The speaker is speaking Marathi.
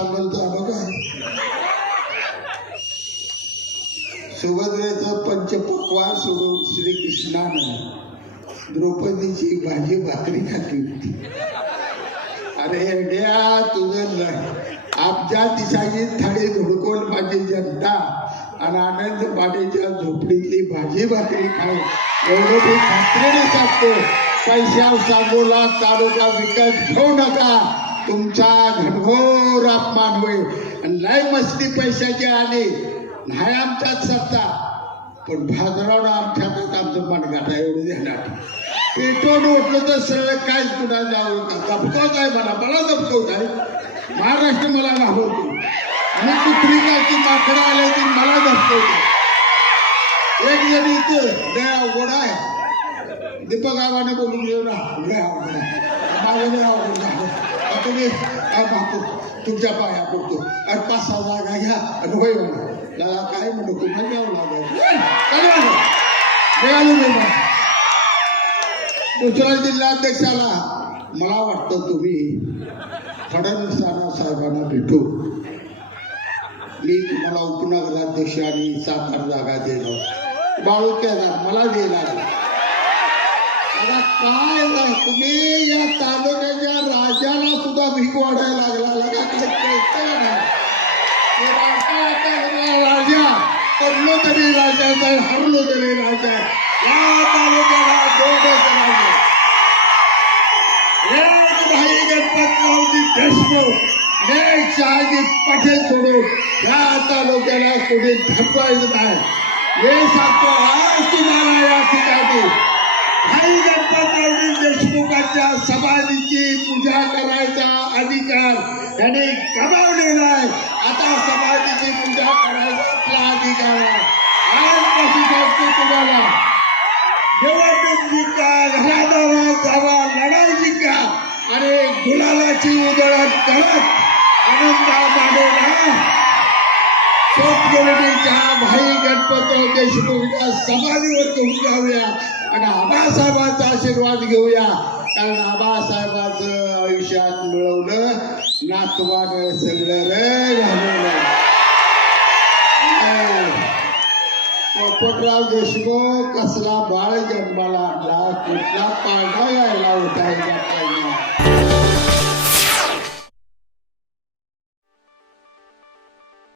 सांगल तर बघा सुभद्रेचं पंचपक्वान सोडून श्रीकृष्णानं द्रौपदीची भाजी भाकरी खाल्ली होती. अरे द्या तुझं आपच्या दिशाची थाळी धुडकोल माझी जनता आणि आनंद पाटीलच्या झोपडीतली भाजी भाकरी खाऊ एवढं मी खात्रीने सांगतो. पैशा सांगोला तालुका विकत घेऊ नका, तुमचा घनघोर अपमान होईल. आणि लय मस्ती पैशाची आली नाही आमच्यात सत्ता, पण भाजरावं आमच्यातच आमचं मनगाठा एवढं देणार. पेटवून उठलं तर सरळ काहीच कुठं जाऊ का दबकवत आहे, मला दबकवत आहे. महाराष्ट्र मला घाबरतो आणि दुसरी कालची माकडं आले की मला दबकवतो. एक जण इथं लय अवघड आहे, दीपक आबाने बोलून घेऊ ना लय अवघड आहे, माझं लय अवघड आहे. तुम्ही काय मागतो तुमच्या पाया पडतो आणि 5-6 जागा घ्या आणि होय म्हणा काय म्हणतो तुम्हाला घ्यावं लागेल. दुसऱ्या जिल्हाध्यक्षाला मला वाटतं तुम्ही फडणवीस साहेबांना भेटू. मी तुम्हाला उपनगराध्यक्ष आणि 7-8 जागा देणार, बाळू केदार मला द्यायला काय तुम्ही या तालुक्याच्या राजाला सुद्धा भीक वाढायला लागला राजा पडलो तरी राजाचा हरलो तरी राजा. या तालुक्याला 2च राजा, एक भाई गणपतरावजी देशमुख, एक शहाजी पाटील सोडून या तालुक्याला कोणी धपवायचं नाही. हे सांगतो आज तुम्हाला या ठिकाणी भाई गणपतरावजी देशमुखांच्या समाधीची पूजा करायचा अधिकार यांनी गमावलेला आहे. आता समाधीची पूजा करायचा आपला अधिकार आहे. आजपासून सांगतो तुम्हाला, निवडणूक जिंका, घरादारा जावा, लढाई जिंका आणि गुलालाची उधळण करत आनंदा मानवला सोपगिरणीच्या भाई गणपतराव देशमुखच्या समाधीवर घेऊन जाऊया आणि आबासाहेबांचा आशीर्वाद घेऊया. कारण आबासाहेबांचं आयुष्यात मिळवलं नातवानं सगळं घालवलं. पोपटराव देशमुख कसला बाळ जन्माला आणला, कुठला पाळणा यायला उठायला